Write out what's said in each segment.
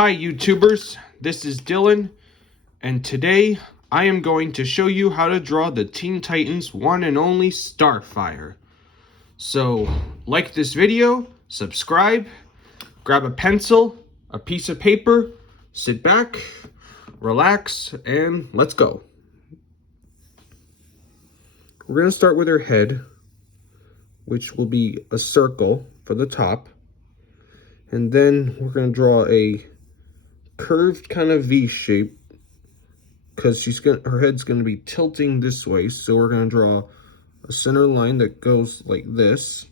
Hi YouTubers, this is Dylan, and today I am going to show you how to draw the Teen Titans one and only Starfire. So, like this video, subscribe, grab a pencil, a piece of paper, sit back, relax, and let's go. We're going to start with her head, which will be a circle for the top, and then we're going to draw a curved kind of V shape because her head's going to be tilting this way, so we're going to draw a center line that goes like this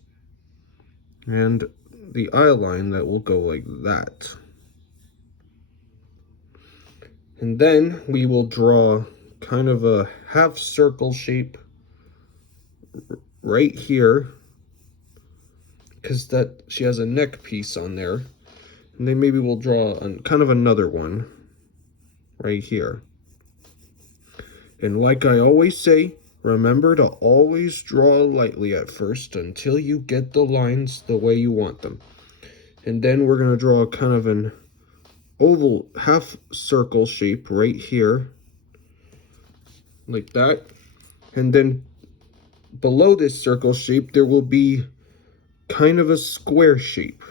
and the eye line that will go like that. And then we will draw kind of a half circle shape right here because that she has a neck piece on there. And then maybe we'll draw kind of another one right here. And like I always say, remember to always draw lightly at first until you get the lines the way you want them. And then we're going to draw kind of an oval half circle shape right here, like that. And then below this circle shape, there will be kind of a square shape.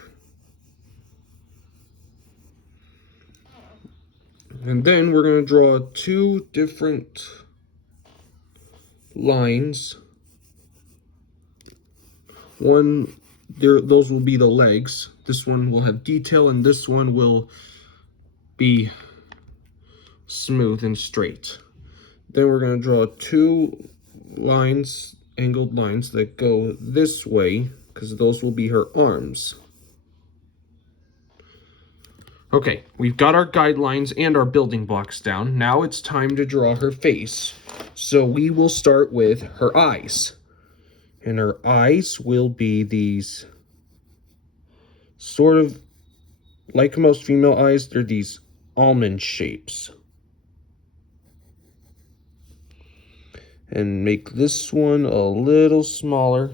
And then we're going to draw two different lines. Those will be the legs. This one will have detail and this one will be smooth and straight. Then we're going to draw two lines, angled lines that go this way because those will be her arms. Okay, we've got our guidelines and our building blocks down. Now it's time to draw her face. So we will start with her eyes. And her eyes will be these sort of, like most female eyes, they're these almond shapes. And make this one a little smaller.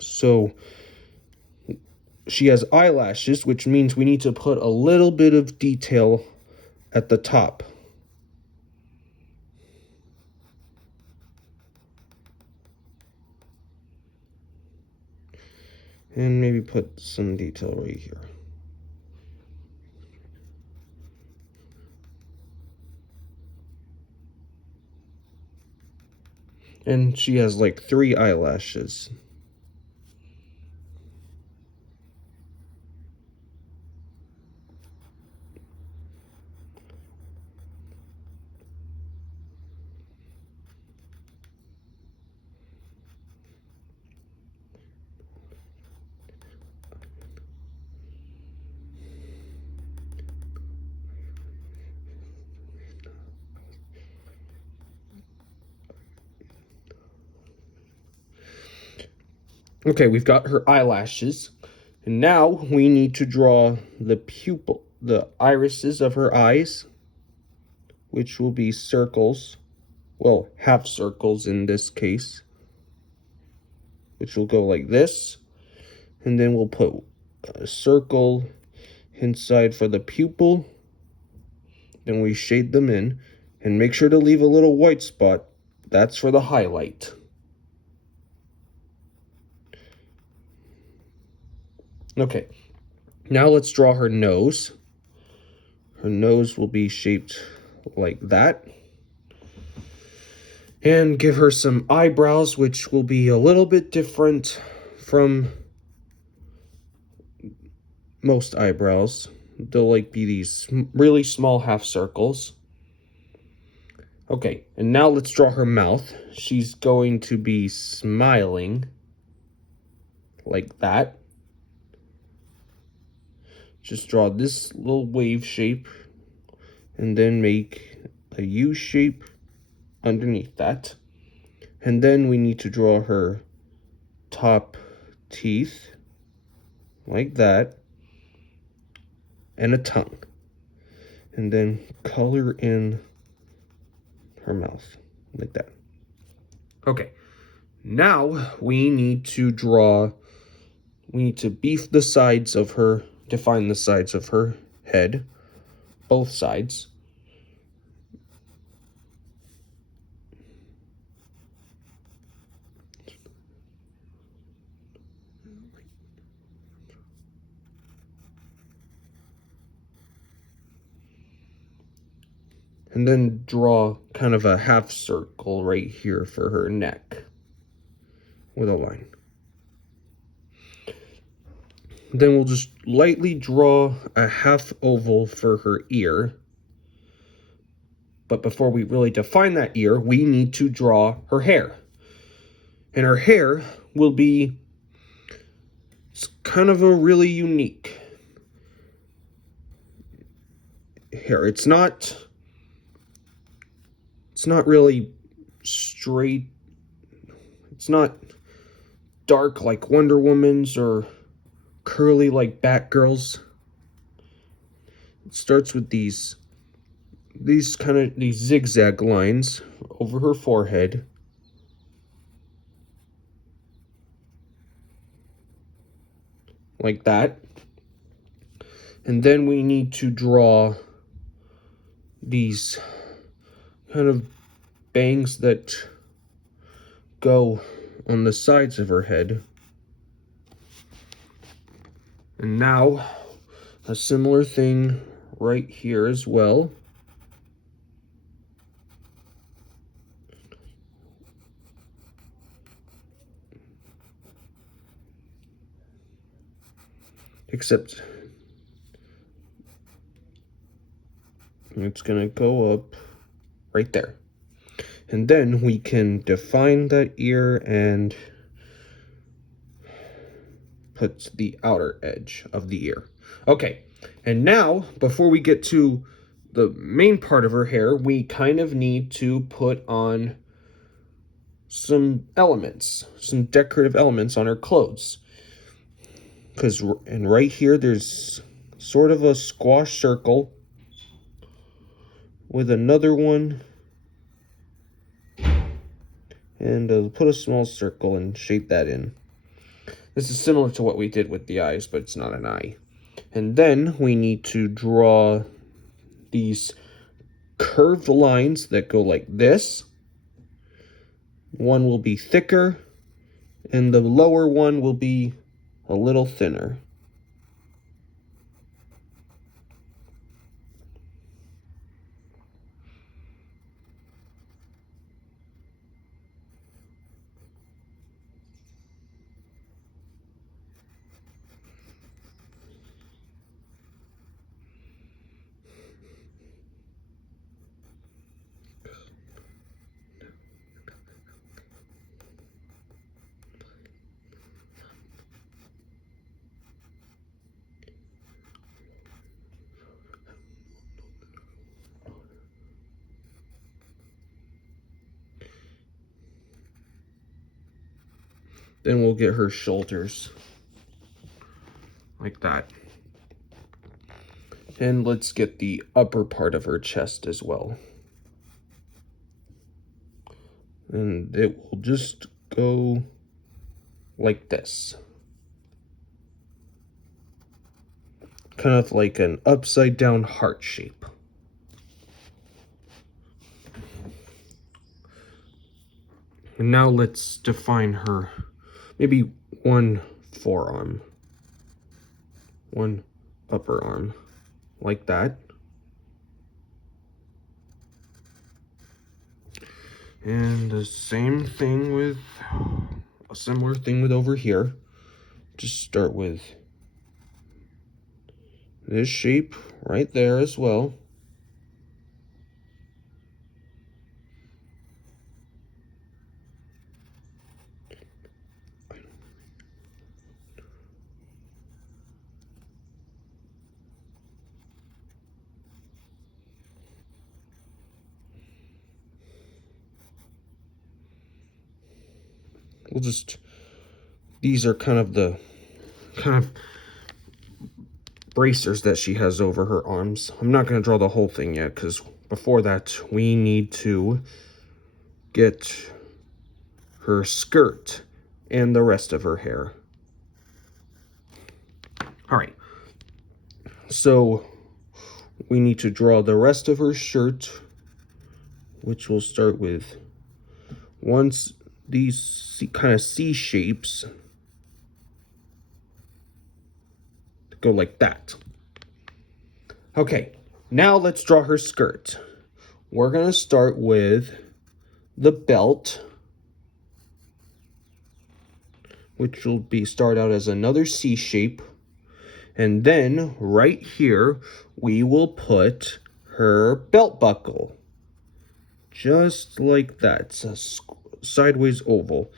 So she has eyelashes, which means we need to put a little bit of detail at the top. And maybe put some detail right here. And she has like 3 eyelashes. Okay, we've got her eyelashes. And now we need to draw the pupil, the irises of her eyes, which will be circles. Well, half circles in this case, which will go like this. And then we'll put a circle inside for the pupil. Then we shade them in and make sure to leave a little white spot. That's for the highlight. Okay, now let's draw her nose. Her nose will be shaped like that. And give her some eyebrows, which will be a little bit different from most eyebrows. They'll like be these really small half circles. Okay, and now let's draw her mouth. She's going to be smiling like that. Just draw this little wave shape and then make a U shape underneath that. And then we need to draw her top teeth like that and a tongue. And then color in her mouth. like that. Okay, now we need to beef the sides of her, define the sides of her head, both sides. And then draw kind of a half circle right here for her neck with a line. Then we'll just lightly draw a half oval for her ear. But before we really define that ear, we need to draw her hair. And her hair will be, it's kind of a really unique hair. It's not really straight. It's not dark like Wonder Woman's or curly like Batgirl's. It starts with these zigzag lines over her forehead. Like that. And then we need to draw these kind of bangs that go on the sides of her head. And now a similar thing right here as well. Except it's gonna go up right there. And then we can define that ear and put the outer edge of the ear. Okay, and now, before we get to the main part of her hair, we kind of need to put on some elements, some decorative elements on her clothes. And right here, there's sort of a squash circle with another one. And put a small circle and shape that in. This is similar to what we did with the eyes, but it's not an eye. And then we need to draw these curved lines that go like this. One will be thicker, and the lower one will be a little thinner. Then we'll get her shoulders like that. And let's get the upper part of her chest as well. And it will just go like this. Kind of like an upside down heart shape. And now let's define her, maybe one forearm, one upper arm, like that. And the same thing with, a similar thing with over here. Just start with this shape right there as well. We'll just, these are kind of bracers that she has over her arms. I'm not going to draw the whole thing yet, because before that, we need to get her skirt and the rest of her hair. All right, so we need to draw the rest of her shirt, which will start with these kind of C shapes go like that. Okay, now let's draw her skirt. We're gonna start with the belt, which will start out as another C shape. And then right here, we will put her belt buckle. Just like that, it's a sideways oval.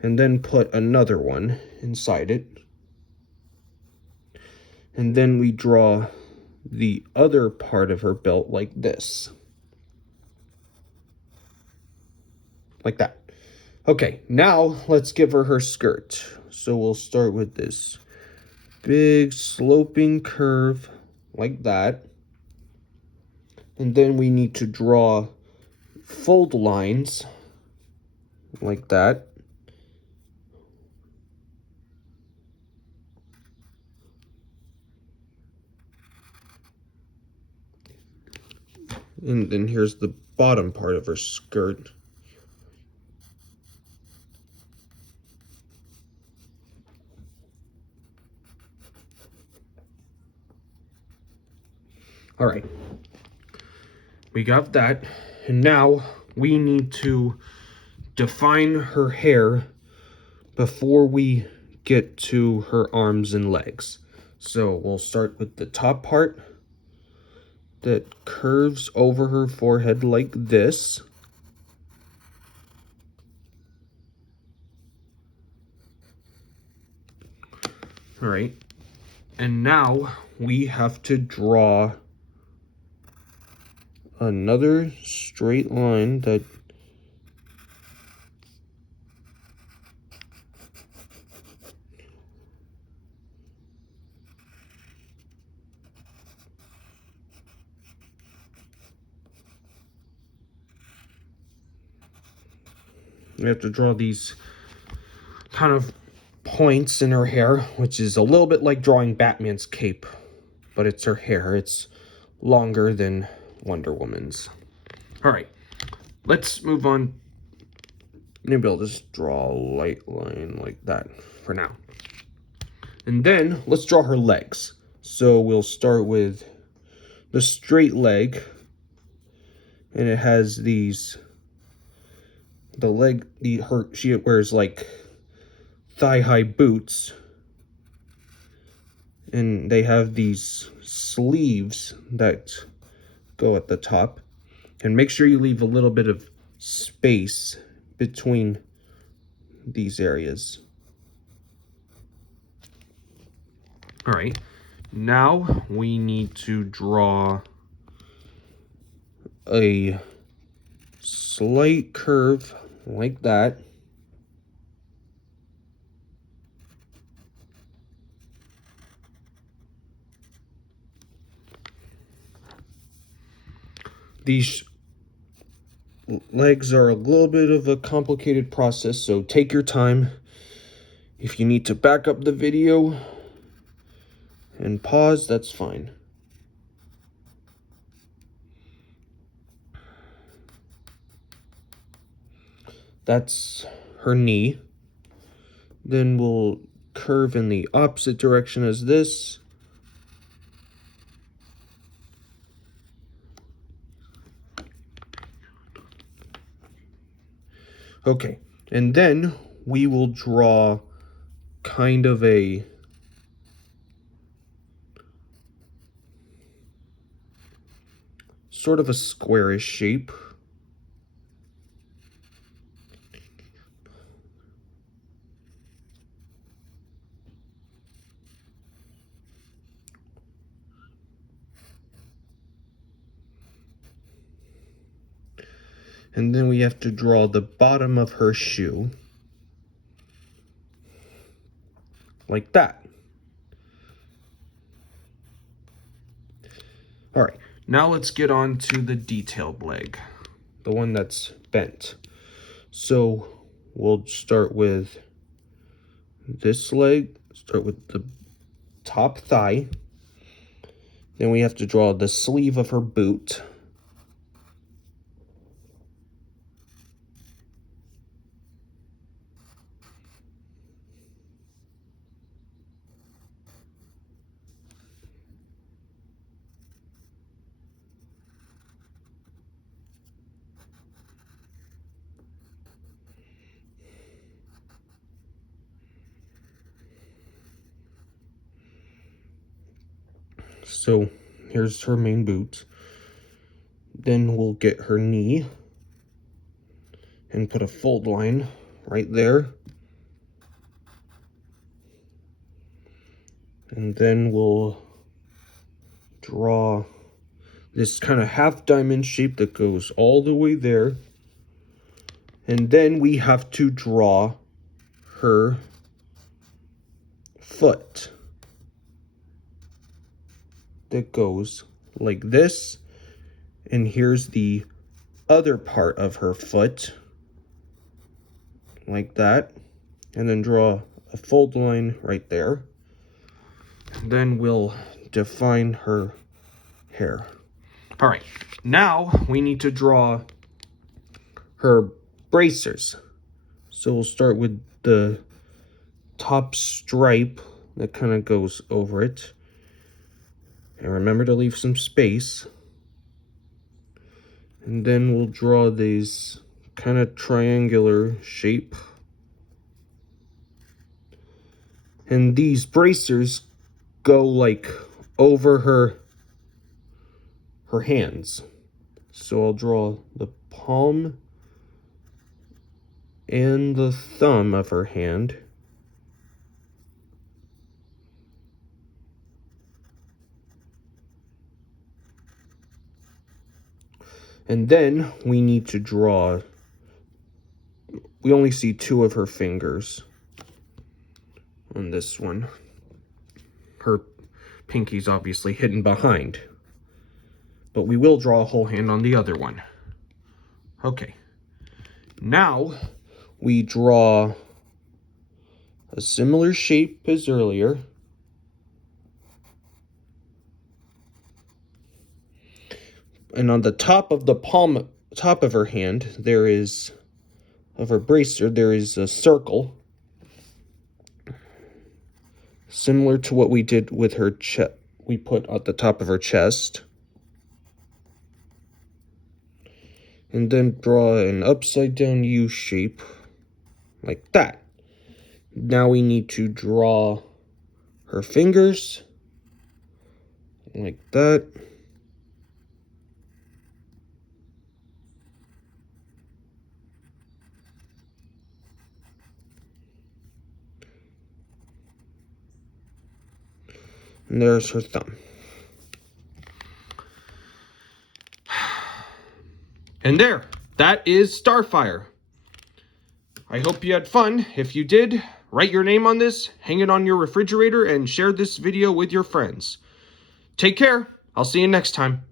And then put another one inside it. And then we draw the other part of her belt like this. Like that. Okay, now let's give her skirt. So we'll start with this big sloping curve like that. And then we need to draw fold lines like that. And then here's the bottom part of her skirt. All right, we got that. And now we need to define her hair before we get to her arms and legs. So we'll start with the top part that curves over her forehead like this. All right, and now we have to draw another straight line that we have to draw these kind of points in her hair, which is a little bit like drawing Batman's cape, but it's her hair. It's longer than Wonder Woman's. All right, let's move on. Maybe I'll just draw a light line like that for now. And then let's draw her legs. So we'll start with the straight leg, and it has these, she wears like thigh-high boots, and they have these sleeves that go at the top. And make sure you leave a little bit of space between these areas. All right, now we need to draw a slight curve like that. These legs are a little bit of a complicated process, so take your time. If you need to back up the video and pause, that's fine. That's her knee. Then we'll curve in the opposite direction as this. Okay, and then we will draw kind of a sort of a squarish shape. And then we have to draw the bottom of her shoe like that. All right, now let's get on to the detailed leg, the one that's bent. So we'll start with this leg, start with the top thigh. Then we have to draw the sleeve of her boot. So here's her main boot. Then we'll get her knee and put a fold line right there. And then we'll draw this kind of half diamond shape that goes all the way there. And then we have to draw her foot that goes like this. And here's the other part of her foot, like that. And then draw a fold line right there. And then we'll define her hair. All right, now we need to draw her bracers. So we'll start with the top stripe that kind of goes over it. And remember to leave some space. And then we'll draw these kind of triangular shape. And these bracers go like over her hands. So I'll draw the palm and the thumb of her hand. And then we need to draw, we only see 2 of her fingers on this one. Her pinky's obviously hidden behind, but we will draw a whole hand on the other one. Okay, now we draw a similar shape as earlier. And on the top of the palm, top of her hand, there is, of her bracer, there is a circle. Similar to what we did with her chest, we put at the top of her chest. And then draw an upside down U shape, like that. Now we need to draw her fingers, like that. And there's her thumb. And there, that is Starfire. I hope you had fun. If you did, write your name on this, hang it on your refrigerator, and share this video with your friends. Take care. I'll see you next time.